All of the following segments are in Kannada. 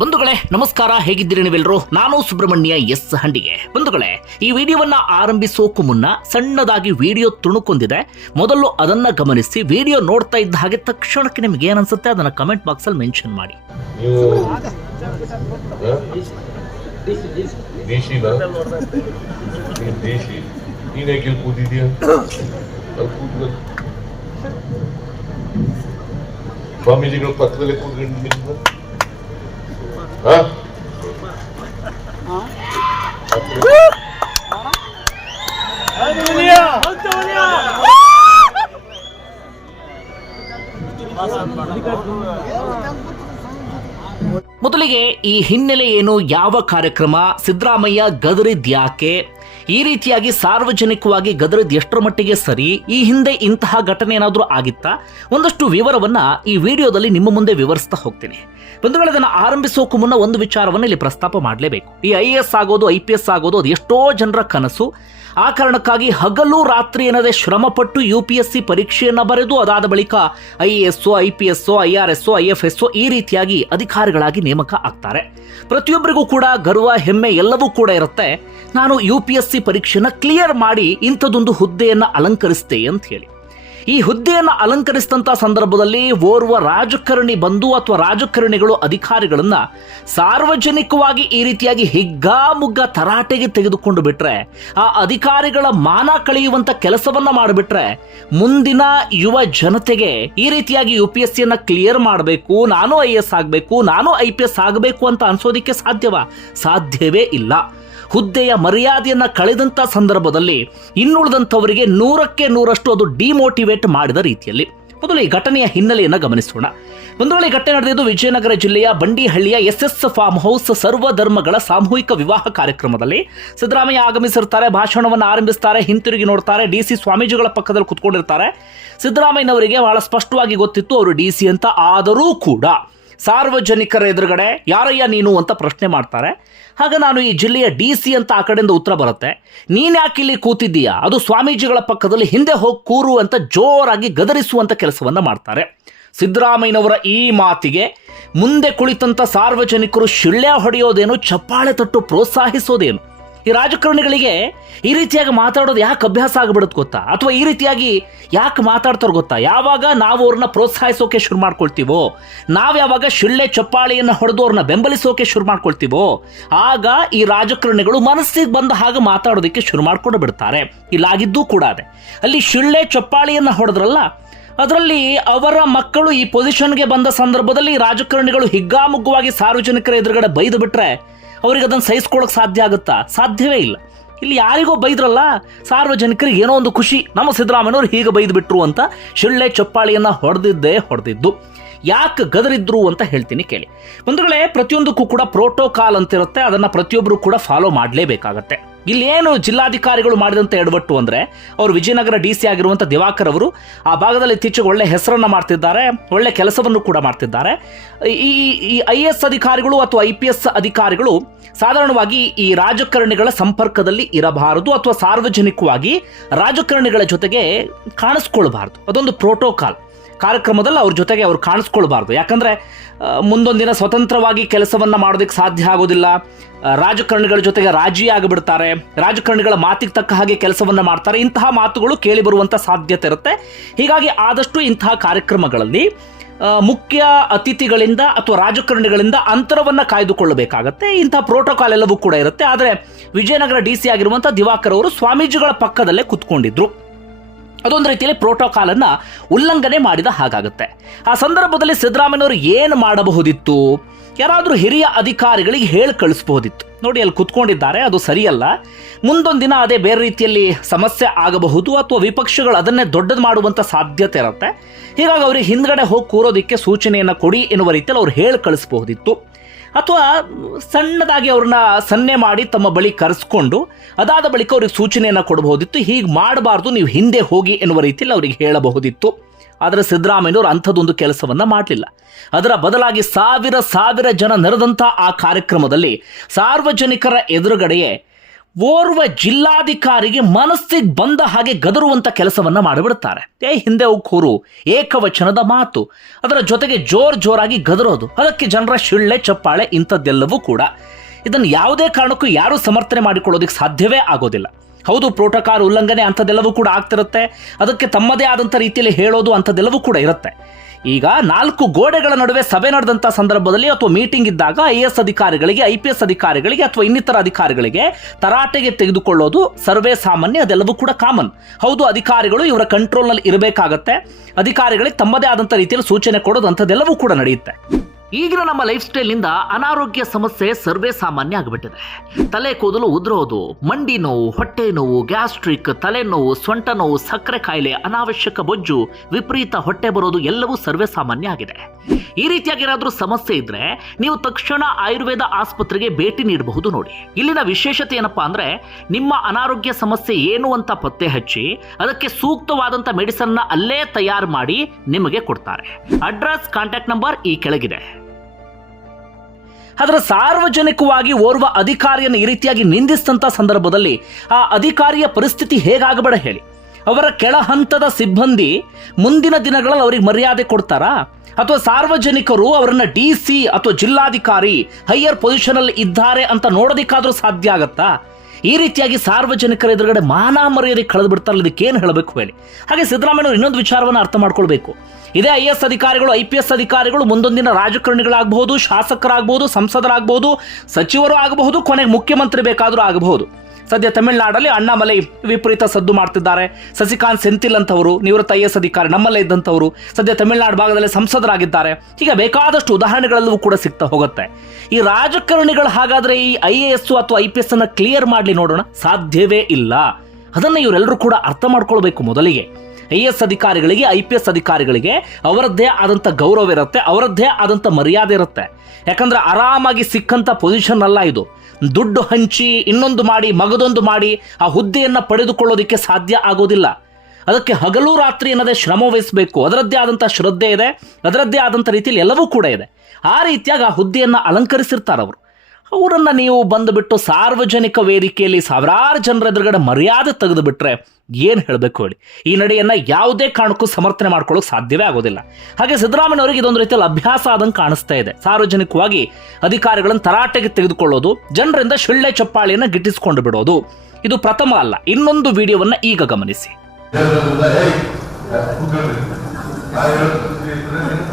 ಬಂಧುಗಳೇ, ನಮಸ್ಕಾರ. ಹೇಗಿದ್ದೀರಿ ನೀವೆಲ್ಲರೂ ನಾನು ಸುಬ್ರಹ್ಮಣ್ಯ ಎಸ್ ಹಂಡಿಗೆ. ಬಂಧುಗಳೇ, ಈ ವಿಡಿಯೋವನ್ನ ಆರಂಭಿಸೋಕು ಮುನ್ನ ಸಣ್ಣದಾಗಿ ವಿಡಿಯೋ ತುಣುಕೊಂದಿದೆ. ಮೊದಲು ಅದನ್ನ ಗಮನಿಸಿ, ವಿಡಿಯೋ ನೋಡ್ತಾ ಇದ್ದ ಹಾಗೆ ತಕ್ಷಣಕ್ಕೆ ನಿಮ್ಗೆ ಏನ್ ಅನ್ಸುತ್ತೆ ಅದನ್ನ ಕಮೆಂಟ್ ಬಾಕ್ಸ್ ಅಲ್ಲಿ ಮೆನ್ಷನ್ ಮಾಡಿ. ಸ್ವಾಮೀಜಿಗಳು ಪಕ್ಕದಲ್ಲಿ ಕೂತ್ಕೊಂಡು ಮೊದಲಿಗೆ ಈ ಹಿನ್ನೆಲೆ ಏನು ಯಾವ ಕಾರ್ಯಕ್ರಮ ಸಿದ್ದರಾಮಯ್ಯ ಗದರಿದ್ಯಾಕೆ ಈ ರೀತಿಯಾಗಿ ಸಾರ್ವಜನಿಕವಾಗಿ ಗದರಿದ ಎಷ್ಟರ ಮಟ್ಟಿಗೆ ಸರಿ? ಈ ಹಿಂದೆ ಇಂತಹ ಘಟನೆ ಏನಾದರೂ ಆಗಿತ್ತಾ? ಒಂದಷ್ಟು ವಿವರವನ್ನ ಈ ವಿಡಿಯೋದಲ್ಲಿ ನಿಮ್ಮ ಮುಂದೆ ವಿವರಿಸ್ತಾ ಹೋಗ್ತೀನಿ. ಬಂಧುಗಳು ಅದನ್ನು ಆರಂಭಿಸೋಕು ಮುನ್ನ ಒಂದು ವಿಚಾರವನ್ನು ಇಲ್ಲಿ ಪ್ರಸ್ತಾಪ ಮಾಡಲೇಬೇಕು. ಈ ಐ ಎಸ್ ಆಗೋದು, ಐ ಪಿ ಎಸ್ ಆಗೋದು, ಅದು ಎಷ್ಟೋ ಜನರ ಕನಸು. ಆ ಕಾರಣಕ್ಕಾಗಿ ಹಗಲು ರಾತ್ರಿ ಏನದೇ ಶ್ರಮಪಟ್ಟು ಯು ಪಿ ಎಸ್ ಸಿ ಪರೀಕ್ಷೆಯನ್ನು ಬರೆದು ಅದಾದ ಬಳಿಕ I A S I P S I R S I F ಈ ರೀತಿಯಾಗಿ ಅಧಿಕಾರಿಗಳಾಗಿ ನೇಮಕ ಆಗ್ತಾರೆ. ಪ್ರತಿಯೊಬ್ಬರಿಗೂ ಕೂಡ ಗರ್ವ, ಹೆಮ್ಮೆ ಎಲ್ಲವೂ ಕೂಡ ಇರುತ್ತೆ. ನಾನು ಯು ಪಿ ಎಸ್ ಸಿ ಪರೀಕ್ಷೆನ ಕ್ಲಿಯರ್ ಮಾಡಿ ಇಂಥದೊಂದು ಹುದ್ದೆಯನ್ನು ಅಲಂಕರಿಸಿದೆ ಅಂತ ಹೇಳಿ. ಈ ಹುದ್ದೆಯನ್ನು ಅಲಂಕರಿಸಿದಂಥ ಸಂದರ್ಭದಲ್ಲಿ ಓರ್ವ ರಾಜಕಾರಣಿ ಬಂದು ಅಥವಾ ರಾಜಕಾರಣಿಗಳು ಅಧಿಕಾರಿಗಳನ್ನ ಸಾರ್ವಜನಿಕವಾಗಿ ಈ ರೀತಿಯಾಗಿ ಹಿಗ್ಗಾಮುಗ್ಗ ತರಾಟೆಗೆ ತೆಗೆದುಕೊಂಡು ಬಿಟ್ರೆ, ಆ ಅಧಿಕಾರಿಗಳ ಮಾನ ಕಳೆಯುವಂಥ ಕೆಲಸವನ್ನ ಮಾಡಿಬಿಟ್ರೆ, ಮುಂದಿನ ಯುವ ಜನತೆಗೆ ಈ ರೀತಿಯಾಗಿ ಯು ಪಿ ಎಸ್ ಸಿಯನ್ನ ಕ್ಲಿಯರ್ ಮಾಡಬೇಕು, ನಾನು ಐ ಎಸ್ ಆಗಬೇಕು, ನಾನು ಐ ಪಿ ಎಸ್ ಆಗಬೇಕು ಅಂತ ಅನ್ಸೋದಿಕ್ಕೆ ಸಾಧ್ಯವಾ? ಸಾಧ್ಯವೇ ಇಲ್ಲ. ಹುದ್ದೆಯ ಮರ್ಯಾದೆಯನ್ನ ಕಳೆದಂತ ಸಂದರ್ಭದಲ್ಲಿ ಇನ್ನುಳಿದಂಥವರಿಗೆ ನೂರಕ್ಕೆ ನೂರಷ್ಟು ಅದು ಡಿಮೋಟಿವೇಟ್ ಮಾಡಿದ ರೀತಿಯಲ್ಲಿ. ಮೊದಲು ಈ ಘಟನೆಯ ಹಿನ್ನೆಲೆಯನ್ನು ಗಮನಿಸೋಣ. ಒಂದು ವೇಳೆ ಘಟನೆ ನಡೆದಿದ್ದು ವಿಜಯನಗರ ಜಿಲ್ಲೆಯ ಬಂಡಿಹಳ್ಳಿಯ ಎಸ್ ಫಾರ್ಮ್ ಹೌಸ್ ಸರ್ವ ಧರ್ಮಗಳ ಸಾಮೂಹಿಕ ವಿವಾಹ ಕಾರ್ಯಕ್ರಮದಲ್ಲಿ ಸಿದ್ದರಾಮಯ್ಯ ಆಗಮಿಸಿರ್ತಾರೆ, ಭಾಷಣವನ್ನು ಆರಂಭಿಸ್ತಾರೆ, ಹಿಂತಿರುಗಿ ನೋಡ್ತಾರೆ, ಡಿ ಸಿ ಸ್ವಾಮೀಜಿಗಳ ಪಕ್ಕದಲ್ಲಿ ಕುತ್ಕೊಂಡಿರ್ತಾರೆ. ಸಿದ್ದರಾಮಯ್ಯನವರಿಗೆ ಬಹಳ ಸ್ಪಷ್ಟವಾಗಿ ಗೊತ್ತಿತ್ತು, ಅವರು ಡಿ ಸಿ ಅಂತ, ಆದರೂ ಕೂಡ ಸಾರ್ವಜನಿಕರ ಎದುರುಗಡೆ, ಯಾರಯ್ಯ ನೀನು ಅಂತ ಪ್ರಶ್ನೆ ಮಾಡ್ತಾರೆ. ಹಾಗೆ ನಾನು ಈ ಜಿಲ್ಲೆಯ ಡಿ ಸಿ ಅಂತ ಆ ಕಡೆಯಿಂದ ಉತ್ತರ ಬರುತ್ತೆ. ನೀನ್ಯಾಕೆ ಇಲ್ಲಿ ಕೂತಿದ್ದೀಯಾ? ಅದು ಸ್ವಾಮೀಜಿಗಳ ಪಕ್ಕದಲ್ಲಿ ಹಿಂದೆ ಹೋಗಿ ಕೂರು ಅಂತ ಜೋರಾಗಿ ಗದರಿಸುವಂಥ ಕೆಲಸವನ್ನು ಮಾಡ್ತಾರೆ. ಸಿದ್ದರಾಮಯ್ಯನವರ ಈ ಮಾತಿಗೆ ಮುಂದೆ ಕುಳಿತಂಥ ಸಾರ್ವಜನಿಕರು ಶಿಳ್ಳೆ ಹೊಡೆಯೋದೇನು, ಚಪ್ಪಾಳೆ ತಟ್ಟು ಪ್ರೋತ್ಸಾಹಿಸೋದೇನು? ಈ ರಾಜಕಾರಣಿಗಳಿಗೆ ಈ ರೀತಿಯಾಗಿ ಮಾತಾಡೋದು ಯಾಕೆ ಅಭ್ಯಾಸ ಆಗಿಬಿಡುತ್ತೆ ಗೊತ್ತಾ? ಅಥವಾ ಈ ರೀತಿಯಾಗಿ ಯಾಕೆ ಮಾತಾಡ್ತಾರೋ ಗೊತ್ತಾ? ಯಾವಾಗ ನಾವು ಅವ್ರನ್ನ ಪ್ರೋತ್ಸಾಹಿಸೋಕೆ ಶುರು ಮಾಡ್ಕೊಳ್ತೀವೋ, ನಾವು ಯಾವಾಗ ಶಿಳ್ಳೆ ಚಪ್ಪಾಳಿಯನ್ನು ಹೊಡೆದು ಅವ್ರನ್ನ ಬೆಂಬಲಿಸೋಕೆ ಶುರು ಮಾಡ್ಕೊಳ್ತೀವೋ, ಆಗ ಈ ರಾಜಕಾರಣಿಗಳು ಮನಸ್ಸಿಗೆ ಬಂದ ಹಾಗೆ ಮಾತಾಡೋದಕ್ಕೆ ಶುರು ಮಾಡ್ಕೊಂಡು ಬಿಡ್ತಾರೆ. ಇಲ್ಲಾಗಿದ್ದೂ ಕೂಡ ಅದೇ. ಅಲ್ಲಿ ಶಿಳ್ಳೆ ಚಪ್ಪಾಳಿಯನ್ನು ಹೊಡೆದ್ರಲ್ಲ, ಅದರಲ್ಲಿ ಅವರ ಮಕ್ಕಳು ಈ ಪೊಸಿಷನ್ಗೆ ಬಂದ ಸಂದರ್ಭದಲ್ಲಿ ರಾಜಕಾರಣಿಗಳು ಹಿಗ್ಗಾಮುಗ್ಗವಾಗಿ ಸಾರ್ವಜನಿಕರ ಎದುರುಗಡೆ ಬೈದು ಬಿಟ್ರೆ ಅವ್ರಿಗೆ ಅದನ್ನು ಸಹಿಸ್ಕೊಳ್ಳೋಕೆ ಸಾಧ್ಯ ಆಗುತ್ತಾ? ಸಾಧ್ಯವೇ ಇಲ್ಲ. ಇಲ್ಲಿ ಯಾರಿಗೋ ಬೈದ್ರಲ್ಲ, ಸಾರ್ವಜನಿಕರಿಗೆ ಏನೋ ಒಂದು ಖುಷಿ. ನಮ್ಮ ಸಿದ್ದರಾಮಯ್ಯವರು ಹೀಗೆ ಬೈದು ಬಿಟ್ರು ಅಂತ ಶಿಳ್ಳೆ ಚಪ್ಪಾಳಿಯನ್ನ ಹೊಡೆದಿದ್ದೇ ಹೊಡೆದಿದ್ದು. ಯಾಕೆ ಗದರಿದ್ರು ಅಂತ ಹೇಳ್ತೀನಿ ಕೇಳಿ. ಬಂಧುಗಳೇ, ಪ್ರತಿಯೊಂದಕ್ಕೂ ಕೂಡ ಪ್ರೋಟೋಕಾಲ್ ಅಂತಿರುತ್ತೆ. ಅದನ್ನು ಅದನ್ನ ಪ್ರತಿಯೊಬ್ಬರು ಕೂಡ ಫಾಲೋ ಮಾಡಲೇಬೇಕಾಗತ್ತೆ. ಇಲ್ಲಿ ಏನು ಜಿಲ್ಲಾಧಿಕಾರಿಗಳು ಮಾಡಿದಂತ ಎಡವಟ್ಟು ಅಂದ್ರೆ ಅವರು ವಿಜಯನಗರ ಡಿ ಸಿ ಆಗಿರುವಂಥ ದಿವಾಕರ್ ಅವರು ಆ ಭಾಗದಲ್ಲಿ ಇತ್ತೀಚೆಗೆ ಒಳ್ಳೆ ಹೆಸರನ್ನ ಮಾಡ್ತಿದ್ದಾರೆ, ಒಳ್ಳೆ ಕೆಲಸವನ್ನು ಕೂಡ ಮಾಡ್ತಿದ್ದಾರೆ. ಈ ಈ ಐ ಎಸ್ ಅಧಿಕಾರಿಗಳು ಅಥವಾ ಐ ಪಿ ಎಸ್ ಅಧಿಕಾರಿಗಳು ಸಾಧಾರಣವಾಗಿ ಈ ರಾಜಕಾರಣಿಗಳ ಸಂಪರ್ಕದಲ್ಲಿ ಇರಬಾರದು ಅಥವಾ ಸಾರ್ವಜನಿಕವಾಗಿ ರಾಜಕಾರಣಿಗಳ ಜೊತೆಗೆ ಕಾಣಿಸ್ಕೊಳ್ಬಾರ್ದು. ಅದೊಂದು ಪ್ರೋಟೋಕಾಲ್ ಕಾರ್ಯಕ್ರಮದಲ್ಲಿ ಅವ್ರ ಜೊತೆಗೆ ಅವ್ರು ಕಾಣಿಸ್ಕೊಳ್ಬಾರ್ದು. ಯಾಕಂದರೆ ದಿನ ಸ್ವತಂತ್ರವಾಗಿ ಕೆಲಸವನ್ನು ಮಾಡೋದಕ್ಕೆ ಸಾಧ್ಯ ಆಗೋದಿಲ್ಲ. ರಾಜಕಾರಣಿಗಳ ಜೊತೆಗೆ ರಾಜಿ ಆಗಿಬಿಡ್ತಾರೆ. ರಾಜಕಾರಣಿಗಳ ಮಾತಿಗೆ ತಕ್ಕ ಹಾಗೆ ಕೆಲಸವನ್ನು ಮಾಡ್ತಾರೆ. ಇಂತಹ ಮಾತುಗಳು ಕೇಳಿ ಬರುವಂಥ ಸಾಧ್ಯತೆ ಇರುತ್ತೆ. ಹೀಗಾಗಿ ಆದಷ್ಟು ಇಂತಹ ಕಾರ್ಯಕ್ರಮಗಳಲ್ಲಿ ಮುಖ್ಯ ಅತಿಥಿಗಳಿಂದ ಅಥವಾ ರಾಜಕಾರಣಿಗಳಿಂದ ಅಂತರವನ್ನು ಕಾಯ್ದುಕೊಳ್ಳಬೇಕಾಗತ್ತೆ. ಇಂಥ ಪ್ರೋಟೋಕಾಲ್ ಎಲ್ಲವೂ ಕೂಡ ಇರುತ್ತೆ. ಆದರೆ, ವಿಜಯನಗರ ಡಿ ಸಿ ಆಗಿರುವಂಥ ದಿವಾಕರ್ ಅವರು ಸ್ವಾಮೀಜಿಗಳ ಪಕ್ಕದಲ್ಲೇ ಕುತ್ಕೊಂಡಿದ್ರು. ಅದೊಂದು ರೀತಿಯಲ್ಲಿ ಪ್ರೋಟೋಕಾಲ್ ಅನ್ನ ಉಲ್ಲಂಘನೆ ಮಾಡಿದ ಹಾಗಾಗುತ್ತೆ. ಆ ಸಂದರ್ಭದಲ್ಲಿ ಸಿದ್ದರಾಮಯ್ಯವರು ಏನು ಮಾಡಬಹುದಿತ್ತು? ಯಾರಾದರೂ ಹಿರಿಯ ಅಧಿಕಾರಿಗಳಿಗೆ ಹೇಳಿ ಕಳಿಸಬಹುದಿತ್ತು. ನೋಡಿ, ಅಲ್ಲಿ ಕುತ್ಕೊಂಡಿದ್ದಾರೆ, ಅದು ಸರಿಯಲ್ಲ. ಮುಂದೊಂದು ದಿನ ಅದೇ ಬೇರೆ ರೀತಿಯಲ್ಲಿ ಸಮಸ್ಯೆ ಆಗಬಹುದು ಅಥವಾ ವಿಪಕ್ಷಗಳು ಅದನ್ನೇ ದೊಡ್ಡದು ಮಾಡುವಂಥ ಸಾಧ್ಯತೆ ಇರುತ್ತೆ. ಹೀಗಾಗಿ ಅವರಿಗೆ ಹಿಂದ್ಗಡೆ ಹೋಗಿ ಕೂರೋದಕ್ಕೆ ಸೂಚನೆಯನ್ನು ಕೊಡಿ ಎನ್ನುವ ರೀತಿಯಲ್ಲಿ ಅವ್ರು ಹೇಳಿ ಕಳಿಸಬಹುದಿತ್ತು. ಅಥವಾ ಸಣ್ಣದಾಗಿ ಅವ್ರನ್ನ ಸನ್ನೆ ಮಾಡಿ ತಮ್ಮ ಬಳಿ ಕರೆಸ್ಕೊಂಡು ಅದಾದ ಬಳಿಕ ಅವ್ರಿಗೆ ಸೂಚನೆಯನ್ನು ಕೊಡಬಹುದಿತ್ತು. ಹೀಗೆ ಮಾಡಬಾರ್ದು, ನೀವು ಹಿಂದೆ ಹೋಗಿ ಎನ್ನುವ ರೀತಿಯಲ್ಲಿ ಅವರಿಗೆ ಹೇಳಬಹುದಿತ್ತು. ಆದರೆ ಸಿದ್ದರಾಮಯ್ಯನವರು ಅಂಥದ್ದೊಂದು ಕೆಲಸವನ್ನು ಮಾಡಲಿಲ್ಲ. ಅದರ ಬದಲಾಗಿ ಸಾವಿರ ಸಾವಿರ ಜನ ನೆರೆದಂಥ ಆ ಕಾರ್ಯಕ್ರಮದಲ್ಲಿ ಸಾರ್ವಜನಿಕರ ಎದುರುಗಡೆಯೇ ಓರ್ವ ಜಿಲ್ಲಾಧಿಕಾರಿಗೆ ಮನಸ್ಸಿಗೆ ಬಂದ ಹಾಗೆ ಗದರುವಂತ ಕೆಲಸವನ್ನ ಮಾಡಿಬಿಡ್ತಾರೆ. ಏ ಹಿಂದೆ ಉಕ್ಕೂರು ಏಕವಚನದ ಮಾತು. ಅದರ ಜೊತೆಗೆ ಜೋರ್ ಜೋರಾಗಿ ಗದರೋದು. ಅದಕ್ಕೆ ಜನರ ಶಿಳ್ಳೆ, ಚಪ್ಪಾಳೆ ಇಂಥದ್ದೆಲ್ಲವೂ ಕೂಡ. ಇದನ್ನು ಯಾವುದೇ ಕಾರಣಕ್ಕೂ ಯಾರೂ ಸಮರ್ಥನೆ ಮಾಡಿಕೊಳ್ಳೋದಕ್ಕೆ ಸಾಧ್ಯವೇ ಆಗೋದಿಲ್ಲ. ಹೌದು, ಪ್ರೋಟೋಕಾಲ್ ಉಲ್ಲಂಘನೆ ಅಂಥದ್ದೆಲ್ಲವೂ ಕೂಡ ಆಗ್ತಿರುತ್ತೆ. ಅದಕ್ಕೆ ತಮ್ಮದೇ ಆದಂಥ ರೀತಿಯಲ್ಲಿ ಹೇಳೋದು ಅಂಥದ್ದೆಲ್ಲವೂ ಕೂಡ ಇರುತ್ತೆ. ಈಗ ನಾಲ್ಕು ಗೋಡೆಗಳ ನಡುವೆ ಸಭೆ ನಡೆದಂಥ ಸಂದರ್ಭದಲ್ಲಿ ಅಥವಾ ಮೀಟಿಂಗ್ ಇದ್ದಾಗ ಐ ಎಸ್ ಅಧಿಕಾರಿಗಳಿಗೆ ಐ ಪಿ ಎಸ್ ಅಧಿಕಾರಿಗಳಿಗೆ ಅಥವಾ ಇನ್ನಿತರ ಅಧಿಕಾರಿಗಳಿಗೆ ತರಾಟೆಗೆ ತೆಗೆದುಕೊಳ್ಳೋದು ಸರ್ವೇ ಸಾಮಾನ್ಯ, ಅದೆಲ್ಲವೂ ಕೂಡ ಕಾಮನ್ ಹೌದು, ಅಧಿಕಾರಿಗಳು ಇವರ ಕಂಟ್ರೋಲ್ನಲ್ಲಿ ಇರಬೇಕಾಗತ್ತೆ. ಅಧಿಕಾರಿಗಳಿಗೆ ತಮ್ಮದೇ ಆದಂಥ ರೀತಿಯಲ್ಲಿ ಸೂಚನೆ ಕೊಡೋದು ಕೂಡ ನಡೆಯುತ್ತೆ. ಈಗಿನ ನಮ್ಮ ಲೈಫ್ ಸ್ಟೈಲ್ನಿಂದ ಅನಾರೋಗ್ಯ ಸಮಸ್ಯೆ ಸರ್ವೇ ಸಾಮಾನ್ಯ ಆಗಿಬಿಟ್ಟಿದೆ. ತಲೆ ಕೂದಲು ಉದುರೋದು, ಮಂಡಿ ನೋವು, ಹೊಟ್ಟೆ ನೋವು ಗ್ಯಾಸ್ಟ್ರಿಕ್ ತಲೆನೋವು ಸೊಂಟ ನೋವು, ಸಕ್ಕರೆ ಕಾಯಿಲೆ ಅನಾವಶ್ಯಕ ಬೊಜ್ಜು, ವಿಪರೀತ ಹೊಟ್ಟೆ ಬರೋದು ಎಲ್ಲವೂ ಸರ್ವೇ ಸಾಮಾನ್ಯ ಆಗಿದೆ. ಈ ರೀತಿಯಾಗಿ ಏನಾದರೂ ಸಮಸ್ಯೆ ಇದ್ರೆ ನೀವು ತಕ್ಷಣ ಆಯುರ್ವೇದ ಆಸ್ಪತ್ರೆಗೆ ಭೇಟಿ ನೀಡಬಹುದು ನೋಡಿ. ಇಲ್ಲಿನ ವಿಶೇಷತೆ ಏನಪ್ಪಾ ಅಂದ್ರೆ ನಿಮ್ಮ ಅನಾರೋಗ್ಯ ಸಮಸ್ಯೆ ಏನು ಅಂತ ಪತ್ತೆ ಹಚ್ಚಿ ಅದಕ್ಕೆ ಸೂಕ್ತವಾದಂತ ಮೆಡಿಸನ್ನ ಅಲ್ಲೇ ತಯಾರು ಮಾಡಿ ನಿಮಗೆ ಕೊಡ್ತಾರೆ. ಅಡ್ರೆಸ್ ಕಾಂಟ್ಯಾಕ್ಟ್ ನಂಬರ್ ಈ ಕೆಳಗಿದೆ. ಆದರೆ ಸಾರ್ವಜನಿಕವಾಗಿ ಓರ್ವ ಅಧಿಕಾರಿಯನ್ನು ಈ ರೀತಿಯಾಗಿ ನಿಂದಿಸಿದಂಥ ಸಂದರ್ಭದಲ್ಲಿ ಆ ಅಧಿಕಾರಿಯ ಪರಿಸ್ಥಿತಿ ಹೇಗಾಗಬೇಡ ಹೇಳಿ. ಅವರ ಕೆಳ ಹಂತದ ಸಿಬ್ಬಂದಿ ಮುಂದಿನ ದಿನಗಳಲ್ಲಿ ಅವರಿಗೆ ಮರ್ಯಾದೆ ಕೊಡ್ತಾರಾ? ಅಥವಾ ಸಾರ್ವಜನಿಕರು ಅವರನ್ನ ಡಿ ಸಿ ಅಥವಾ ಜಿಲ್ಲಾಧಿಕಾರಿ, ಹೈಯರ್ ಪೊಸಿಷನ್ ಅಲ್ಲಿ ಇದ್ದಾರೆ ಅಂತ ನೋಡೋದಿಕ್ಕಾದ್ರೂ ಸಾಧ್ಯ ಆಗತ್ತಾ? ಈ ರೀತಿಯಾಗಿ ಸಾರ್ವಜನಿಕರ ಎದುರುಗಡೆ ಮಾನ ಮರ್ಯಾದೆ ಕಳೆದು ಬಿಡ್ತಾರಲ್ಲ, ಇದಕ್ಕೆ ಏನು ಹೇಳಬೇಕು ಹೇಳಿ? ಹಾಗೆ ಸಿದ್ದರಾಮಯ್ಯ ಇನ್ನೊಂದು ವಿಚಾರವನ್ನು ಅರ್ಥ ಮಾಡ್ಕೊಳ್ಬೇಕು. ಇದೇ ಐ ಎಸ್ ಅಧಿಕಾರಿಗಳು, ಐ ಪಿ ಎಸ್ ಅಧಿಕಾರಿಗಳು ಮುಂದೊಂದಿನ ರಾಜಕಾರಣಿಗಳಾಗಬಹುದು, ಶಾಸಕರಾಗಬಹುದು, ಸಂಸದರಾಗಬಹುದು, ಸಚಿವರು ಆಗಬಹುದು, ಕೊನೆಗೆ ಮುಖ್ಯಮಂತ್ರಿ ಬೇಕಾದರೂ ಆಗಬಹುದು. ಸದ್ಯ ತಮಿಳುನಾಡಲ್ಲಿ ಅಣ್ಣಾಮಲೈ ವಿಪರೀತ ಸದ್ದು ಮಾಡ್ತಿದ್ದಾರೆ. ಸಸಿಕಾಂತ್ ಸೆಂಥಿಲ್ ಅಂತವರು ನಿವೃತ್ತ ಐ ಎಸ್ ಅಧಿಕಾರಿ ನಮ್ಮಲ್ಲೇ ಇದ್ದಂಥವರು ಸದ್ಯ ತಮಿಳುನಾಡು ಭಾಗದಲ್ಲಿ ಸಂಸದರಾಗಿದ್ದಾರೆ. ಹೀಗೆ ಬೇಕಾದಷ್ಟು ಉದಾಹರಣೆಗಳಲ್ಲೂ ಕೂಡ ಸಿಗ್ತಾ ಹೋಗುತ್ತೆ. ಈ ರಾಜಕಾರಣಿಗಳು ಹಾಗಾದ್ರೆ ಈ ಐ ಎ ಎಸ್ ಅಥವಾ ಐ ಪಿ ಎಸ್ ಅನ್ನ ಕ್ಲಿಯರ್ ಮಾಡಲಿ ನೋಡೋಣ? ಸಾಧ್ಯವೇ ಇಲ್ಲ. ಅದನ್ನ ಇವರೆಲ್ಲರೂ ಕೂಡ ಅರ್ಥ ಮಾಡ್ಕೊಳ್ಬೇಕು ಮೊದಲಿಗೆ. ಐ ಎಸ್ ಅಧಿಕಾರಿಗಳಿಗೆ, ಐ ಪಿ ಎಸ್ ಅಧಿಕಾರಿಗಳಿಗೆ ಅವರದ್ದೇ ಆದಂಥ ಗೌರವ ಇರುತ್ತೆ, ಅವರದ್ದೇ ಆದಂಥ ಮರ್ಯಾದೆ ಇರುತ್ತೆ. ಯಾಕಂದ್ರೆ ಆರಾಮಾಗಿ ಸಿಕ್ಕಂಥ ಪೊಸಿಷನ್ ಅಲ್ಲ ಇದು. ದುಡ್ಡು ಹಂಚಿ ಇನ್ನೊಂದು ಮಾಡಿ, ಮಗದೊಂದು ಮಾಡಿ ಆ ಹುದ್ದೆಯನ್ನು ಪಡೆದುಕೊಳ್ಳೋದಕ್ಕೆ ಸಾಧ್ಯ ಆಗೋದಿಲ್ಲ. ಅದಕ್ಕೆ ಹಗಲು ರಾತ್ರಿ ಅನ್ನೋದೇ ಶ್ರಮ ವಹಿಸಬೇಕು. ಅದರದ್ದೇ ಆದಂಥ ಶ್ರದ್ಧೆ ಇದೆ, ಅದರದ್ದೇ ಆದಂಥ ರೀತಿಯಲ್ಲಿ ಎಲ್ಲವೂ ಕೂಡ ಇದೆ. ಆ ರೀತಿಯಾಗಿ ಆ ಹುದ್ದೆಯನ್ನು ಅಲಂಕರಿಸಿರ್ತಾರೆ ಅವರು ಅವರನ್ನು ನೀವು ಬಂದುಬಿಟ್ಟು ಸಾರ್ವಜನಿಕ ವೇದಿಕೆಯಲ್ಲಿ ಸಾವಿರಾರು ಜನರ ಎದುರುಗಡೆ ಮರ್ಯಾದೆ ತೆಗೆದುಬಿಟ್ರೆ ಏನು ಹೇಳಬೇಕು ಹೇಳಿ? ಈ ನಡೆಯನ್ನು ಯಾವುದೇ ಕಾರಣಕ್ಕೂ ಸಮರ್ಥನೆ ಮಾಡ್ಕೊಳ್ಳೋಕೆ ಸಾಧ್ಯವೇ ಆಗೋದಿಲ್ಲ. ಹಾಗೆ ಸಿದ್ದರಾಮಯ್ಯ ಅವರಿಗೆ ಇದೊಂದು ರೀತಿಯಲ್ಲಿ ಅಭ್ಯಾಸ ಆದಂಗೆ ಕಾಣಿಸ್ತಾ ಇದೆ. ಸಾರ್ವಜನಿಕವಾಗಿ ಅಧಿಕಾರಿಗಳನ್ನು ತರಾಟೆಗೆ ತೆಗೆದುಕೊಳ್ಳೋದು, ಜನರಿಂದ ಶಿಳ್ಳೆ ಚಪ್ಪಾಳಿಯನ್ನು ಗಿಟ್ಟಿಸಿಕೊಂಡು ಬಿಡೋದು, ಇದು ಪ್ರಥಮ ಅಲ್ಲ. ಇನ್ನೊಂದು ವಿಡಿಯೋವನ್ನು ಈಗ ಗಮನಿಸಿ. ಎಸ್ ಕೂತ್ಕೊಳ್ರಿ. ನಾ ಹೇಳೋದು ಇದ್ರೆ ನೀನು?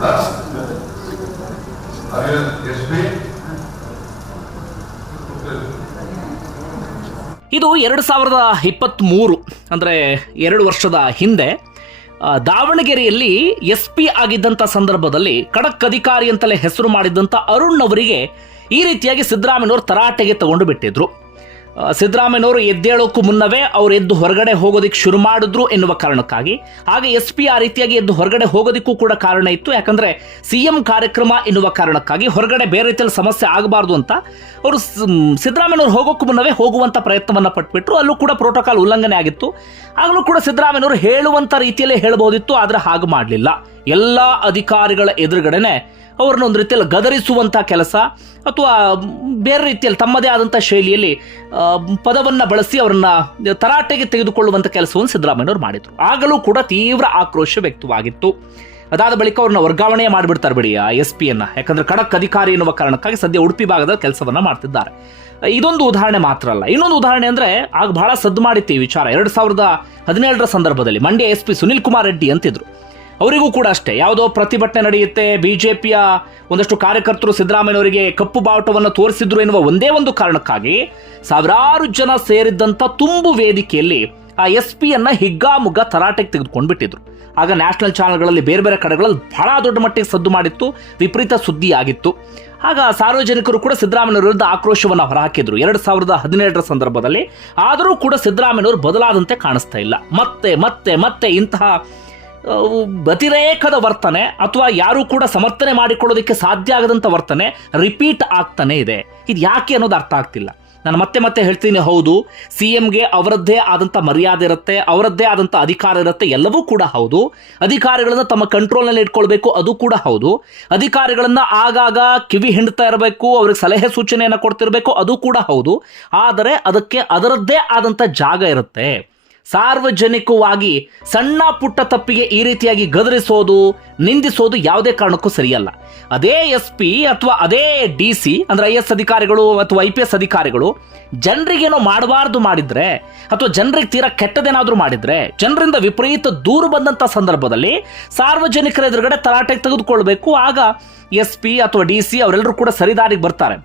ಹಾ? ನಾ ಹೇಳೋದು ಎಸ್.ಪಿ. ಕೂತ್ಕೊಳ್ರಿ. ಇದು ಎರಡು ಸಾವಿರದ ಇಪ್ಪತ್ತ್ಮೂರು ಅಂದರೆ ಎರಡು ವರ್ಷದ ಹಿಂದೆ ದಾವಣಗೆರೆಯಲ್ಲಿ ಎಸ್ ಪಿ ಆಗಿದ್ದಂಥ ಸಂದರ್ಭದಲ್ಲಿ ಖಡಕ್ ಅಧಿಕಾರಿ ಅಂತಲೇ ಹೆಸರು ಮಾಡಿದ್ದಂಥ ಅರುಣ್ ಅವರಿಗೆ ಈ ರೀತಿಯಾಗಿ ಸಿದ್ದರಾಮಯ್ಯವರು ತರಾಟೆಗೆ ತಗೊಂಡು ಬಿಟ್ಟಿದ್ರು. ಸಿದ್ದರಾಮಯ್ಯನವರು ಎದ್ದೇಳೋಕ್ಕೂ ಮುನ್ನವೇ ಅವ್ರು ಎದ್ದು ಹೊರಗಡೆ ಹೋಗೋದಕ್ಕೆ ಶುರು ಮಾಡಿದ್ರು ಎನ್ನುವ ಕಾರಣಕ್ಕಾಗಿ. ಹಾಗೆ ಎಸ್ ಪಿ ಆ ರೀತಿಯಾಗಿ ಎದ್ದು ಹೊರಗಡೆ ಹೋಗೋದಕ್ಕೂ ಕೂಡ ಕಾರಣ ಇತ್ತು. ಯಾಕಂದ್ರೆ ಸಿಎಂ ಕಾರ್ಯಕ್ರಮ ಎನ್ನುವ ಕಾರಣಕ್ಕಾಗಿ ಹೊರಗಡೆ ಬೇರೆ ರೀತಿಯಲ್ಲಿ ಸಮಸ್ಯೆ ಆಗಬಾರ್ದು ಅಂತ ಅವರು ಸಿದ್ದರಾಮಯ್ಯನವರು ಹೋಗೋಕ್ಕೂ ಮುನ್ನವೇ ಹೋಗುವಂತ ಪ್ರಯತ್ನವನ್ನ ಪಟ್ಬಿಟ್ರು. ಅಲ್ಲೂ ಕೂಡ ಪ್ರೋಟೋಕಾಲ್ ಉಲ್ಲಂಘನೆ ಆಗಿತ್ತು. ಆಗಲೂ ಕೂಡ ಸಿದ್ದರಾಮಯ್ಯನವರು ಹೇಳುವಂತ ರೀತಿಯಲ್ಲೇ ಹೇಳಬಹುದಿತ್ತು ಆದರೆ ಹಾಗೆ ಮಾಡಲಿಲ್ಲ. ಎಲ್ಲ ಅಧಿಕಾರಿಗಳ ಎದುರುಗಡೆನೆ ಅವ್ರನ್ನ ಒಂದು ರೀತಿಯಲ್ಲಿ ಗದರಿಸುವಂಥ ಕೆಲಸ ಅಥವಾ ಬೇರೆ ರೀತಿಯಲ್ಲಿ ತಮ್ಮದೇ ಆದಂಥ ಶೈಲಿಯಲ್ಲಿ ಪದವನ್ನು ಬಳಸಿ ಅವರನ್ನ ತರಾಟೆಗೆ ತೆಗೆದುಕೊಳ್ಳುವಂಥ ಕೆಲಸವನ್ನು ಸಿದ್ದರಾಮಯ್ಯನವರು ಮಾಡಿದರು. ಆಗಲೂ ಕೂಡ ತೀವ್ರ ಆಕ್ರೋಶ ವ್ಯಕ್ತವಾಗಿತ್ತು. ಅದಾದ ಬಳಿಕ ಅವ್ರನ್ನ ವರ್ಗಾವಣೆ ಮಾಡಿಬಿಡ್ತಾರೆ ಬಿಡಿ ಆ ಎಸ್ ಪಿಯನ್ನ. ಯಾಕಂದ್ರೆ ಖಡಕ್ ಅಧಿಕಾರಿ ಎನ್ನುವ ಕಾರಣಕ್ಕಾಗಿ ಸದ್ಯ ಉಡುಪಿ ಭಾಗದ ಕೆಲಸವನ್ನ ಮಾಡ್ತಿದ್ದಾರೆ. ಇದೊಂದು ಉದಾಹರಣೆ ಮಾತ್ರ ಅಲ್ಲ. ಇನ್ನೊಂದು ಉದಾಹರಣೆ ಅಂದ್ರೆ, ಆಗ ಬಹಳ ಸದ್ದು ಮಾಡಿತ್ತು ಈ ವಿಚಾರ. ಎರಡ್ ಸಾವಿರದ ಹದಿನೇಳರ ಸಂದರ್ಭದಲ್ಲಿ ಮಂಡ್ಯ ಎಸ್ ಪಿ ಸುನಿಲ್ ಕುಮಾರ್ ರೆಡ್ಡಿ ಅಂತಿದ್ರು. ಅವರಿಗೂ ಕೂಡ ಅಷ್ಟೇ. ಯಾವುದೋ ಪ್ರತಿಭಟನೆ ನಡೆಯುತ್ತೆ, ಬಿಜೆಪಿಯ ಒಂದಷ್ಟು ಕಾರ್ಯಕರ್ತರು ಸಿದ್ದರಾಮಯ್ಯನವರಿಗೆ ಕಪ್ಪು ಬಾವುಟವನ್ನು ತೋರಿಸಿದ್ರು ಎನ್ನುವ ಒಂದೇ ಒಂದು ಕಾರಣಕ್ಕಾಗಿ ಸಾವಿರಾರು ಜನ ಸೇರಿದ್ದಂಥ ತುಂಬು ವೇದಿಕೆಯಲ್ಲಿ ಆ ಎಸ್ ಪಿಯನ್ನು ಹಿಗ್ಗಾಮುಗ್ಗ ತರಾಟೆಗೆ ತೆಗೆದುಕೊಂಡು ಬಿಟ್ಟಿದ್ರು ಆಗ ನ್ಯಾಷನಲ್ ಚಾನೆಲ್ಗಳಲ್ಲಿ ಬೇರೆ ಬೇರೆ ಕಡೆಗಳಲ್ಲಿ ಬಹಳ ದೊಡ್ಡ ಮಟ್ಟಿಗೆ ಸದ್ದು ಮಾಡಿತ್ತು, ವಿಪರೀತ ಸುದ್ದಿ ಆಗಿತ್ತು ಆಗ ಸಾರ್ವಜನಿಕರು ಕೂಡ ಸಿದ್ದರಾಮಯ್ಯ ವಿರುದ್ಧ ಆಕ್ರೋಶವನ್ನು ಹೊರಹಾಕಿದ್ರು. ಎರಡು ಸಾವಿರದ ಹದಿನೇಳರ ಸಂದರ್ಭದಲ್ಲಿ ಆದರೂ ಕೂಡ ಸಿದ್ದರಾಮಯ್ಯವರು ಬದಲಾದಂತೆ ಕಾಣಿಸ್ತಾ ಇಲ್ಲ. ಮತ್ತೆ ಮತ್ತೆ ಮತ್ತೆ ಇಂತಹ ಅವು ಅತಿರೇಕದ ವರ್ತನೆ ಅಥವಾ ಯಾರು ಕೂಡ ಸಮರ್ಥನೆ ಮಾಡಿಕೊಳ್ಳೋದಕ್ಕೆ ಸಾಧ್ಯ ಆಗದಂಥ ವರ್ತನೆ ರಿಪೀಟ್ ಆಗ್ತಾನೆ ಇದೆ. ಇದು ಯಾಕೆ ಅನ್ನೋದು ಅರ್ಥ ಆಗ್ತಿಲ್ಲ. ನಾನು ಮತ್ತೆ ಮತ್ತೆ ಹೇಳ್ತೀನಿ, ಹೌದು ಸಿ ಎಂಗೆ ಅವರದ್ದೇ ಆದಂಥ ಮರ್ಯಾದೆ ಇರುತ್ತೆ, ಅವರದ್ದೇ ಆದಂಥ ಅಧಿಕಾರ ಇರುತ್ತೆ, ಎಲ್ಲವೂ ಕೂಡ ಹೌದು. ಅಧಿಕಾರಿಗಳನ್ನು ತಮ್ಮ ಕಂಟ್ರೋಲ್ನಲ್ಲಿ ಇಟ್ಕೊಳ್ಬೇಕು, ಅದು ಕೂಡ ಹೌದು. ಅಧಿಕಾರಿಗಳನ್ನು ಆಗಾಗ ಕಿವಿ ಹಿಂಡ್ತಾ ಇರಬೇಕು, ಅವ್ರಿಗೆ ಸಲಹೆ ಸೂಚನೆಯನ್ನು ಕೊಡ್ತಿರಬೇಕು, ಅದು ಕೂಡ ಹೌದು. ಆದರೆ ಅದಕ್ಕೆ ಅದರದ್ದೇ ಆದಂಥ ಜಾಗ ಇರುತ್ತೆ. ಸಾರ್ವಜನಿಕವಾಗಿ ಸಣ್ಣ ಪುಟ್ಟ ತಪ್ಪಿಗೆ ಈ ರೀತಿಯಾಗಿ ಗದರಿಸೋದು, ನಿಂದಿಸೋದು ಯಾವುದೇ ಕಾರಣಕ್ಕೂ ಸರಿಯಲ್ಲ. ಅದೇ ಎಸ್ ಪಿ ಅಥವಾ ಅದೇ ಡಿ ಸಿ, ಅಂದ್ರೆ ಐ ಎಸ್ ಅಧಿಕಾರಿಗಳು ಅಥವಾ ಐ ಪಿ ಎಸ್ ಅಧಿಕಾರಿಗಳು ಜನರಿಗೇನೋ ಮಾಡಬಾರ್ದು ಮಾಡಿದ್ರೆ, ಅಥವಾ ಜನರಿಗೆ ತೀರಾ ಕೆಟ್ಟದೇನಾದರೂ ಮಾಡಿದ್ರೆ, ಜನರಿಂದ ವಿಪರೀತ ದೂರ ಬಂದಂತ ಸಂದರ್ಭದಲ್ಲಿ ಸಾರ್ವಜನಿಕರ ಎದುರುಗಡೆ ತರಾಟೆಗೆ ತೆಗೆದುಕೊಳ್ಬೇಕು. ಆಗ ಎಸ್ ಪಿ ಅಥವಾ ಡಿ ಸಿ ಅವರೆಲ್ಲರೂ ಕೂಡ ಸರಿದಾರಿಗೆ ಬರ್ತಾರೆ.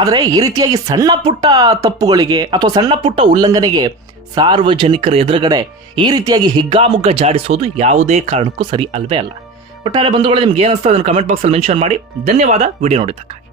ಆದರೆ ಈ ರೀತಿಯಾಗಿ ಸಣ್ಣ ಪುಟ್ಟ ತಪ್ಪುಗಳಿಗೆ ಅಥವಾ ಸಣ್ಣ ಪುಟ್ಟ ಉಲ್ಲಂಘನೆಗೆ ಸಾರ್ವಜನಿಕರ ಎದುರುಗಡೆ ಈ ರೀತಿಯಾಗಿ ಹಿಗ್ಗಾಮುಗ್ಗ ಜಾಡಿಸೋದು ಯಾವುದೇ ಕಾರಣಕ್ಕೂ ಸರಿ ಅಲ್ವೇ ಅಲ್ಲ. ಒಟ್ಟಾರೆ ಬಂಧುಗಳು, ನಿಮ್ಗೆ ಏನಿಸ್ತದೆ ಅದನ್ನು ಕಮೆಂಟ್ ಬಾಕ್ಸಲ್ಲಿ ಮೆನ್ಷನ್ ಮಾಡಿ. ಧನ್ಯವಾದ. ವಿಡಿಯೋ ನೋಡಿದ್ದಕ್ಕಾಗಿ.